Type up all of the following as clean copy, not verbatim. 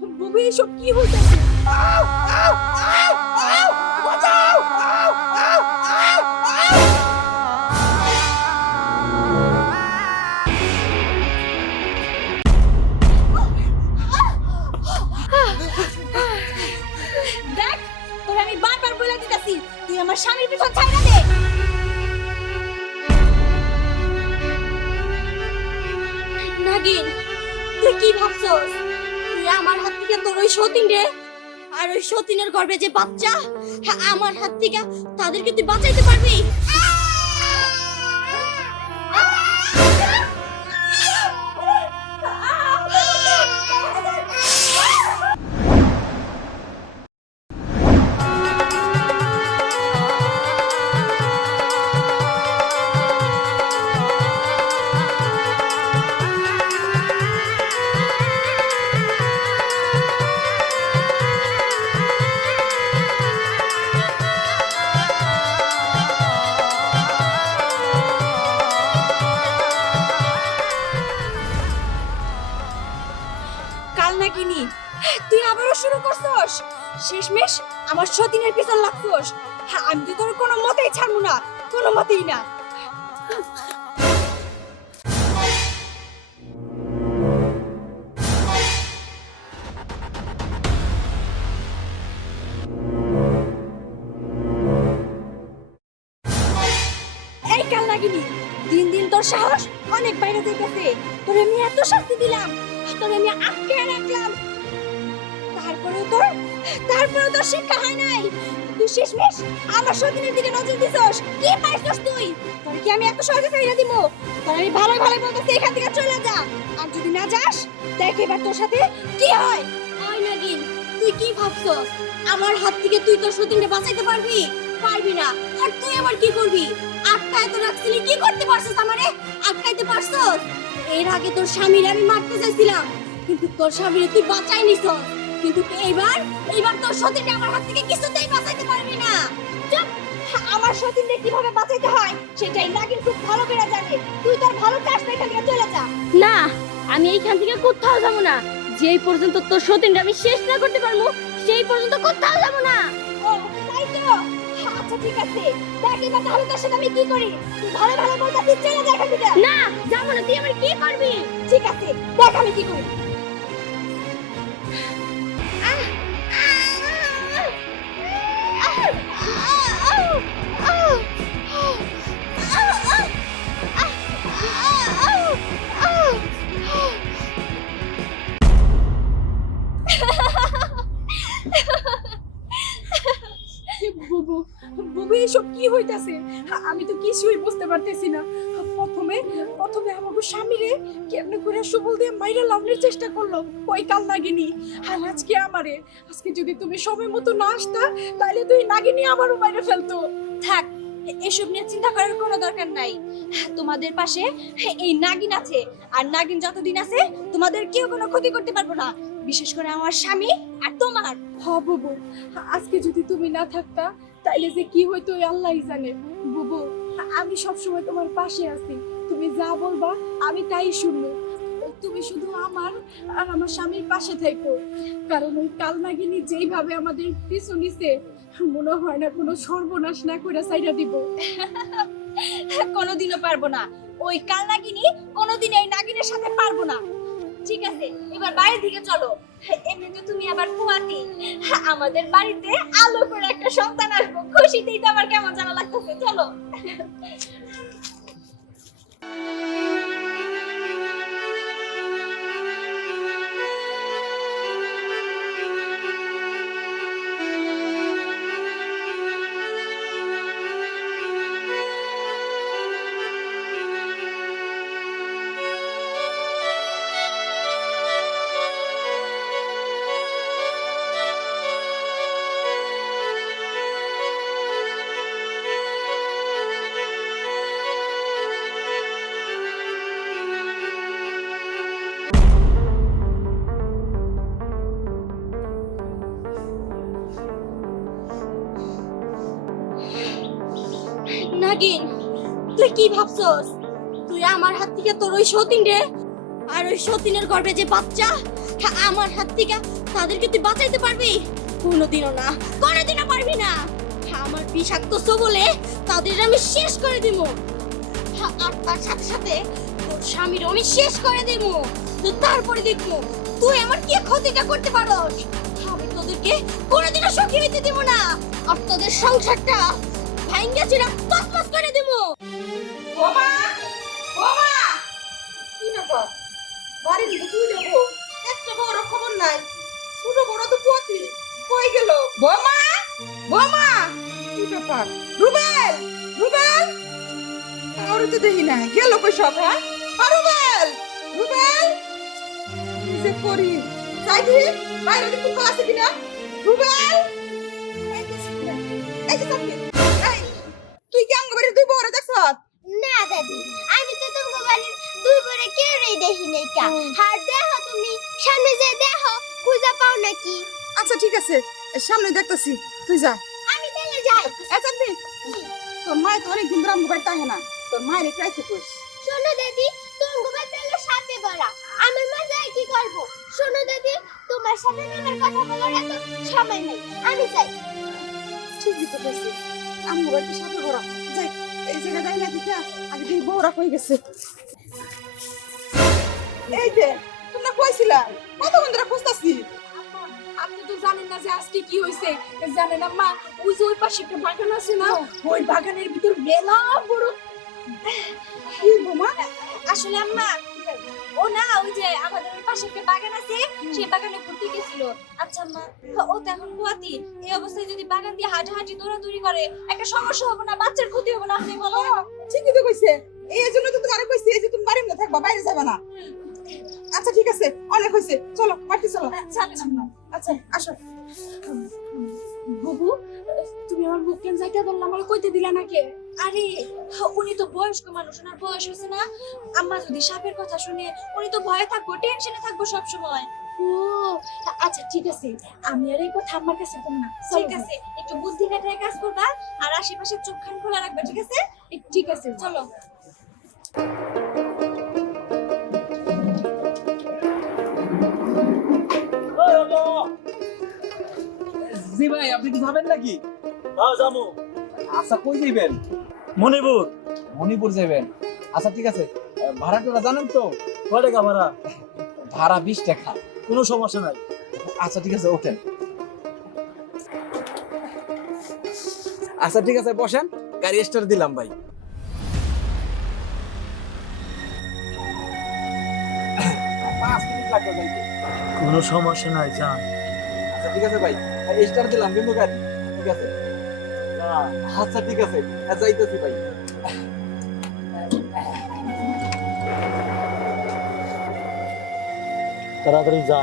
বুবু এসব কি হইতাছে? আউ আউ আউ আউ বাঁচাও! আউ আউ আউ আউ! দেখ, তোর আমি বারবার বলে দিতেছি, তুই আমার স্বামীর পিছন ছাইড়া দে। নাগিন, তুই কি ভাবছস? তুই আমার হাত থেকে তোর ওই সতীন রে আর ওই সতীনের গর্ভে যে বাচ্চা, হ্যাঁ, আমার হাত থেকে তাদেরকে তুই বাঁচাইতে পারবি? কাল নাগিনি, তুই আবারও শুরু করছস। শেষমেশ আমার সতীনের পিছন লাগছস। হ্যাঁ, আমি তো তোর কোনো মতেই ছাড়বো না, কোনো মতেই না। এই কাল নাগিনি, দিন দিন তোর সাহস অনেক বাইরে যাইতেছে। তোর আমি এত শাস্তি দিলাম, তোর আমি আটকে রাখলাম, তারপরেও তোর শিক্ষা হয় নাই। তুই শেষমেশ আমার সতীনের দিকে নজর দিছস। কি পাইছস তুই? তোর কি আমি এত সহজে ছেড়ে দিব? তোর আমি ভালো ভালো বলতেছি, এখান থেকে চলে যা। আর যদি না যাস, দেখ এবার তোর সাথে কি হয়। ওই নাগিন, তুই কি ভাবছস আমার হাত থেকে তুই তোর সতীনকে বাঁচাইতে পারবি? পারবি না। আর তুই আবার কি করবি? আটকায় তো রাখছিলি, কি করতে পারছস আমারে? আটকাইতে পারছস? এর আগে তোর স্বামীর আমি মারতে চাইছিলাম, কিন্তু তোর স্বামীর তুই বাঁচাই নিছস। কিন্তু এইবার তোর সতীনকে আমার হাত থেকে কিছুতেই বাঁচাইতে পারবি না। চুপ! আমার সতীনকে কিভাবে বাঁচাইতে হয় সেটাই নাগিন খুব ভালো করে জানে। তুই তোর ভালো চাস না, এখান থেকে চলে যা। না, আমি এইখান থেকে কোথাও যাব না। যেই পর্যন্ত তোর সতীনটা আমি শেষ না করতে পারবো, সেই পর্যন্ত কোথাও যাব না। ও তাই তো? আচ্ছা ঠিক আছে, দেখ এবার তাহলে তোর সাথে আমি কি করি। তুই ভালো ভালো বলতেছিস, চলে যা এখান থেকে। না, যাব না। তুই আমার কি করবি? ঠিক আছে, দেখ আমি কি করি। বুবু, বুবু এসব কি হইতাছে? আমি তো কিছুই বুঝতে পারতেছি না। প্রথমে আমাকে স্বামীরে কেমনে করে সুবল দিয়ে মাইরা লাউনের চেষ্টা করলো ওই কাল নাগিনী। আর আজকে যদি তুমি সময় মতো না আসতা, তাহলে তুই নাগিনী আমারও মাইরা ফেলতো। থাক, এসব নিয়ে চিন্তা করার কোনো দরকার নাই। তোমাদের পাশে এই নাগিন আছে, আর নাগিন যতদিন আছে তোমাদের কেউ কোনো ক্ষতি করতে পারবো না, বিশেষ করে আমার স্বামী আর তোমার। হ বুবু, আজকে যদি তুমি না থাকতা তাইলে যে কি হইতো আল্লাহই জানে। বুবু, আমি সব সময় তোমার পাশে আছি, তুমি যা বলবা আমি তাই শুনবো। তুমি শুধু আমার আর আমার স্বামীর পাশে থেকো, কারণ ওই কালনাগিনী যেইভাবে আমাদের পিছু নিছে, মনে হয় না কোনো সর্বনাশ না করে সাইডা দিব। কোনোদিনও পারবো না, ওই কালনাগিনী কোনোদিন এই নাগিনের সাথে পারবো না। ঠিক আছে, এবার বাইরে দিকে চলো। এমনিতে তুমি আবার কুয়াতি, আমাদের বাড়িতে আলো করে একটা সন্তান আসবো, খুশিতেই তো আমার কেমন জানা লাগতেছে। চলো। নাগিন, তুই কি ভাবছস? তুই আমার হাত থেকে তোর ওই সতীন রে আর ওই সতীনের গর্ভে যে বাচ্চা, আমার হাত থেকে তাদেরকে তুই বাঁচাইতে পারবি? কোনোদিনও না, কোনোদিনও পারবি না। আমার বিষাক্ত সবলে তাদের আমি শেষ করে দিব। আর তার সাথে সাথে তোর স্বামীর আমি শেষ করে দিব। তো তারপরে দেখবো তুই আমার কি ক্ষতিটা করতে পারোস। আমি তোদেরকে কোনোদিনও সুখী হইতে দিব না। আর তোদের সংসারটা ভাঙ্গা চিরা তছনছ করে দিব। বাবা বাবা কি ব্যাপার বাড়ির দিকে তুই যাবো একটা বড় খবর নাই ছোট বড় তো পথি কই গেল বোমা বোমা কি ব্যাপার রুবেল রুবেল আর তো দেখি না গেল কই সব হ্যাঁ রুবেল রুবেল কি যে করি যাই দি বাইরে দিকে কোথাও আছে কিনা রুবেল এই যে থাকি এই তুই কি আঙ্গ বাড়ির দুই বড় দেখছ না দাদি, আমি তো তোমার বাড়ির দুই বড়ে কেউই দেখি নাই কা। আর দেখো তুমি সামনে যে দেখো খুঁজে পাও নাকি? আচ্ছা ঠিক আছে সামনে দেখতেছি তুই যা আমি তাহলে যাই। আচ্ছা দি তোর মা তো অনেক দিন রাম বাড়িতে আহে না তোর মায়ের একটু আইতে কইস শোনো দাদি, তোমার তাহলে সাথে বলা আমার মা যাই কি করব? শোনো দাদি, তোমার সাথে আমার কথা বলার এত সময় নেই, আমি যাই। ঠিকই তো কইছি আমি বাড়িতে সাথে বড় যাই এই জায়গা যাই না দিকা আগে দিন বউরা কই গেছে এই যে তোমরা কইছিলা কত বন্ধুরা খুঁজতাছি আপনি তো জানেন না যে আজকে কি হইছে জানেন আম্মা ওই যে ওই পাশে একটা বাগান আছে না ওই বাগানের ভিতর মেলা বড় কি বোমা আসলে আম্মা ও না ওই যে আমাদের ওই পাশে একটা বাগান আছে, সেই বাগানে ঘুরতে গেছিল। আচ্ছা আম্মা, ও তো এখন কুয়াতি, এই অবস্থায় যদি বাগান দিয়ে হাঁটাহাঁটি দৌড়াদৌড়ি করে একটা সমস্যা হবে না? বাচ্চার ক্ষতি হবে না? আপনি বলো। ঠিকই তো কইছে এই জন্য তো তোমারে কইছি এই যে তুমি বাড়ির মধ্যে থাকবা বাইরে যাবে না আচ্ছা ঠিক আছে অনেক হইছে চলো বাড়ি চলো আচ্ছা আসো বুবু তুমি আমার বুক কেন যাইতে বললা আমারে কইতে দিলা না কে আরে উনি তো বয়স্ক মানুষ, ওনার বয়স হয়েছে না। আম্মা যদি সাপের কথা শুনে উনি তো ভয়ে থাকবো, টেনশনে থাকবো সব সময়। ও আচ্ছা ঠিক আছে আমি আর এই কথা আমার কাছে বল না ঠিক আছে, একটু বুদ্ধি খাটায় কাজ করবা আর আশেপাশে চোখ কান খোলা রাখবা, ঠিক আছে? ঠিক আছে চলো। জি ভাই আপনি কি যাবেন নাকি? হ্যাঁ যাবো। আচ্ছা কই যাবেন? মণিপুর। মণিপুর যাবেন? আচ্ছা ঠিক আছে ভাড়াটা জানেন তো? কয় টাকা ভাড়া? ভাড়া 20 টাকা। কোনো সমস্যা নাই। আচ্ছা ঠিক আছে ওঠেন। আচ্ছা ঠিক আছে বসেন, গাড়ি স্টার্ট দিলাম ভাই। 5 মিনিট লাগবে যাইতে। কোনো সমস্যা নাই যান। আচ্ছা ঠিক আছে ভাই স্টার্ট দিলাম কিন্তু গাড়ি ঠিক আছে। আচ্ছা ঠিক আছে যাইতেছি ভাই। তাড়াতাড়ি যা।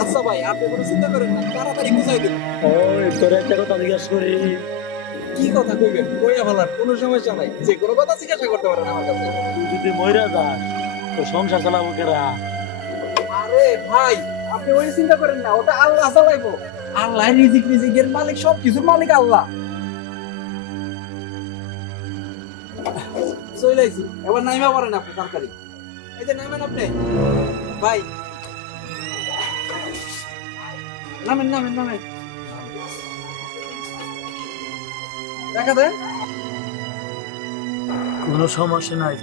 আচ্ছা ভাই আপনি কোনো চিন্তা করেন না, তাড়াতাড়ি বুঝাই দিন। ওই তোর একটা কথা জিজ্ঞাসা করি। কি কথা কইবেন কইয়া বলার কোনো সমস্যা নাই, যে কোনো কথা জিজ্ঞাসা করতে পারেন আমার কাছে। তুই যদি মইরা যাস তো সংসার চালাবো কেরা? আরে ভাই আপনি ওই চিন্তা করেন না, ওটা আল্লাহ চালাইবো। আল্লাহ রিজিকের মালিক, সব কিছুর মালিক আল্লাহ। চলে আইছি, এবার নাইমা পারেন আপনি তাড়াতাড়ি। এই যে নামেন আপনি ভাই, নামেন নামেন নামেন, দেখা দেন। কোনো সমস্যা নাই।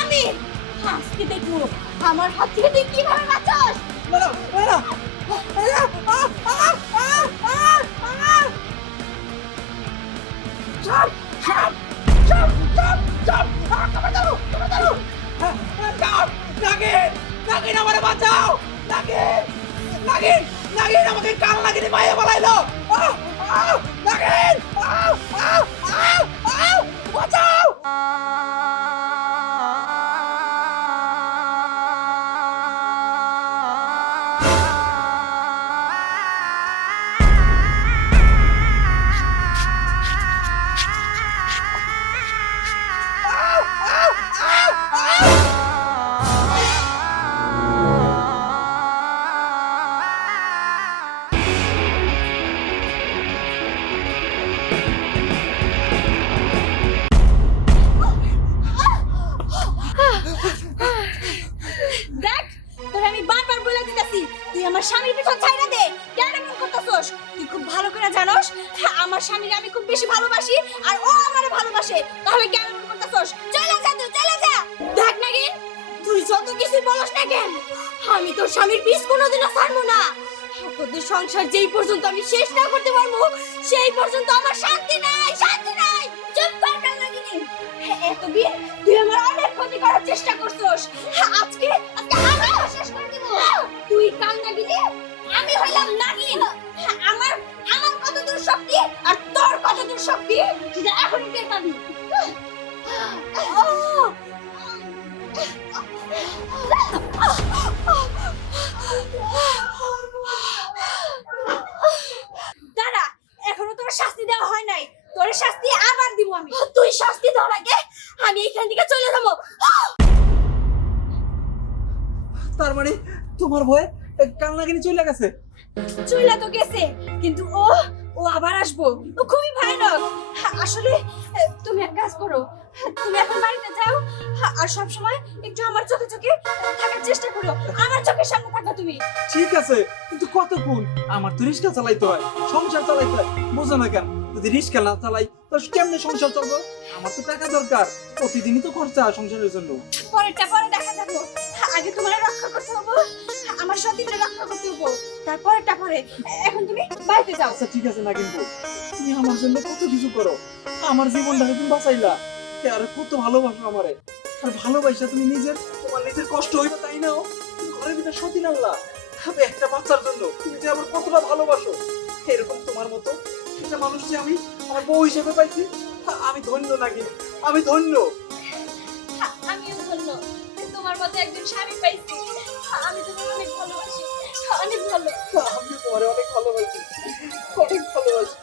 আমি আজকে দেখবো আমার হাত থেকে তুই কিভাবে বাঁচাস। না না না চাপ চাপ চাপ চাপ চাপ কামড় দাও চাপ নাগিন নাগিন আমারে বাঁচাও, নাগিন নাগিন নাগিন আমাকে কাল নাগিনি মাইয়া বলাইলো। নাগিন বাঁচাও। আমার স্বামীকে আমি খুব বেশি ভালোবাসি আর ও আমারে ভালোবাসে, তাহলে কেন এমন করতেছস? চলে যা, তুই চলে যা। দেখ নাগিন, তুই যত কিছু বলস না কেন, আমি তোর স্বামীর পিছ কোনোদিনও ছাড়বো না। তোদের সংসার যেই পর্যন্ত আমি শেষ না করতে পারবো, সেই পর্যন্ত আমার শান্তি নাই, শান্তি নাই। চুপ কর কান্নাগিনি। এতদিন তুই আমার অনেক ক্ষতি করার চেষ্টা করছস, আজকে আমি তোর শেষ করে দিব। তুই কান্নাগিনি, আমি হইলাম নাগিন। আমার আমার কত দূর শক্তি আর তোর কত দূর শক্তি সেটা এখনই টের পাবি। দাঁড়া, এখনো তোর শাস্তি দেওয়া হয় নাই, তোর শাস্তি আবার দিব আমি। তুই শাস্তি দেওয়ার আগে আমি এখান থেকে চলে যাবো। তার মানে তোমার ভয়ে কালনাগিনী চলে গেছে? চইলা তো গেছে, কিন্তু ও ও আবার আসবো। ও খুবই ভয়ানক। আসলে তুমি এক কাজ করো, তুমি এখন বাড়িতে যাও আর সব সময় একটু আমার চোখে চোখে থাকার চেষ্টা করো, আমার চোখের সামনে থাকো তুমি। ঠিক আছে, কিন্তু কতক্ষণ? আমার তো রিক্সা চালাইতে হয়, সংসার চালাইতে হয়, বোঝো না কেন? যদি রিক্সা না চালাই তো কেমনে সংসার চলবো? আমার তো টাকা দরকার, প্রতিদিনই তো খরচা সংসারের জন্য। পরেরটা পরে দেখা যাবো, আগে তোমার রক্ষা করতে হবো, আমার সতীনের রক্ষা করতে হবো, তারপরেরটা পরে। এখন তুমি বাড়িতে যাও। আচ্ছা ঠিক আছে না, কিন্তু তুমি আমার জন্য কত কিছু করো, আমার জীবনটা তুমি বাঁচাইলা, আর কত ভালোবাসো আমারে। আর ভালোবাসা তুমি তোমার নিজের কষ্ট হইবে তাই নাও, তুমি ঘরের ভিতরে সতী আনলা একটা বাচ্চার জন্য। তুমি যে আমার কতটা ভালোবাসো, এরকম তোমার মতো একটা মানুষ যে আমি আমার বউ হিসেবে পাইছি, আমি ধন্য নাকি, আমি ধন্য। আমিও ধন্য, তোমার মতো একজন স্বামী পাইছি। আমি তোমাকে অনেক ভালোবাসি, অনেক ভালো। আমি তোমার অনেক ভালোবাসি, অনেক ভালোবাসি।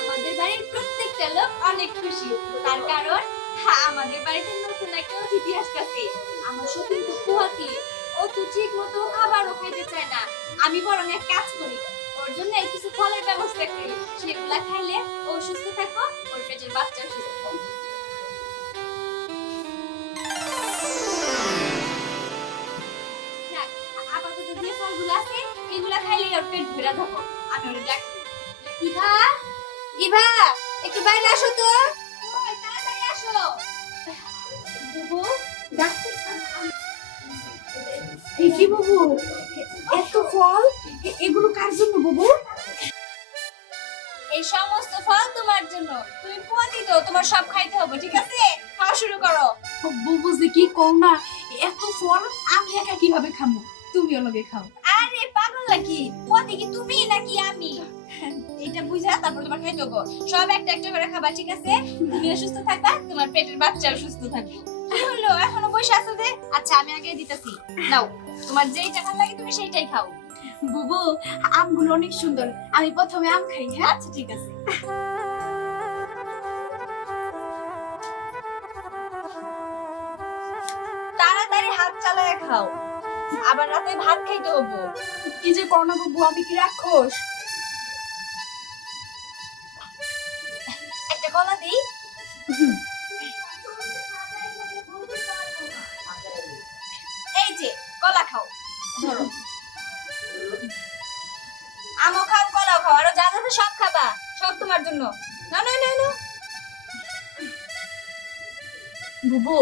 আমাদের বাড়ির প্রত্যেকটা লোক অনেক খুশি, তার কারণ আমাদের বাড়িতে নতুন একটা অতিথি আসতেছে। আমার সতীন তো কুয়াতি, ও তো ঠিক মতো খাবারও খাইতে চায় না। আমি বরং এক কাজ করি, ওর জন্য কিছু ফলের ব্যবস্থা করি, সেগুলা খাইলে ও সুস্থ থাকো, ওর পেটের বাচ্চাও সুস্থ থাকবে। যাক, আপাতত যে ফলগুলো আছে এগুলা খাইলে ওর পেট ভরে থাকো। আমি ওর ডাকি, ইভা, ইভা, একটু বাইরে আসো তো। ওই তাড়াতাড়ি আসো। বুবু, ডাক্তার এই কি বাবু, এত ফল, এগুলো কার জন্য বাবু? এই সমস্ত ফল তোমার জন্য। তুমি পোয়াতি তো, তোমার সব খাইতে হবে, ঠিক আছে? খাওয়া শুরু করো। বাবু যে কি কম না, এত ফল আমি একা কিভাবে খাবো? তুমিও লগে খাও। আরে পাগল নাকি, পোয়াতি কি তুমি নাকি আমি? এটা বুঝা তারপর তোমার খাইতে হবে। সব একটা একটা করে খাবা, ঠিক আছে? তুমিও সুস্থ থাকবা, তোমার পেটের বাচ্চাও সুস্থ থাকবে। কি হলো, এখনো বসে আছো যে? আচ্ছা আমি আগে দিতেছি, নাও। তোমার যেইটা ভালো লাগে তুমি সেইটাই খাও। বুবু, আমগুলো অনেক সুন্দর, আমি প্রথমে আম খাই। হ্যাঁ আচ্ছা ঠিক আছে। তাড়াতাড়ি হাত চালায় খাও, আবার রাতে ভাত খাইতে হবো। কি যে করো বাবু, আমি কি রাক্ষস? একটা কলা দেই। এই যে কলা খাও, ধরো। আমও খাও, কলাও খাও, আরো যা যা আছে সব খাবা, সব তোমার জন্য। না না না না। বুবু,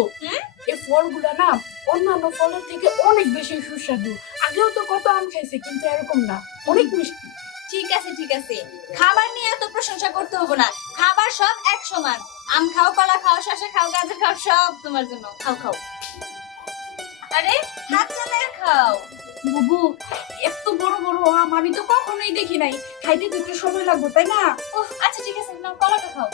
এই ফলগুলা না অন্যান্য ফলের থেকে অনেক বেশি সুস্বাদু। আগেও তো কত আম খাইছে, কিন্তু এরকম না, অনেক মিষ্টি। ঠিক আছে ঠিক আছে, খাবার নিয়ে এত প্রশংসা করতে হবে না, খাবার সব এক সমান। আম খাও, কলা খাও, শসা খাও, গাজর খাও, সব তোমার জন্য। খাও খাও। আরে হাত চালায় খাও। বুবু, এত বড় বড় আম আমি তো কখনোই দেখি নাই, খাইতে তো একটু সময় লাগবে তাই না? ওহ আচ্ছা ঠিক আছে, নাও কলাটা খাও।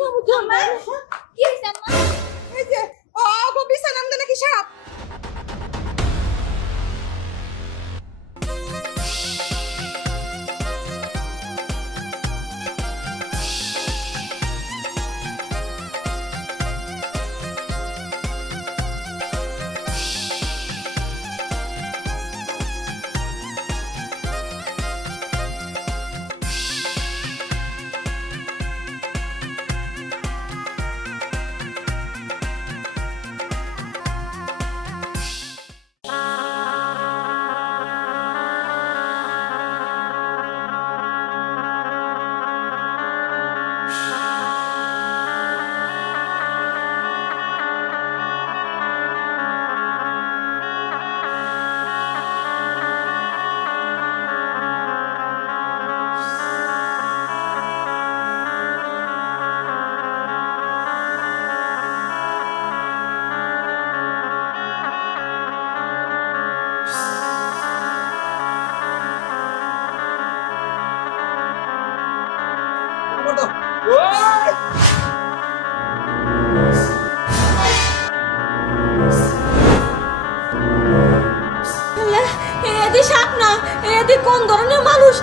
আম্মা কি হইছে আম্মা এই যে ও গো বিছানার মধ্যে নাকি সাপ। এদি সাপ না এদি কোন ধরনের মানুষ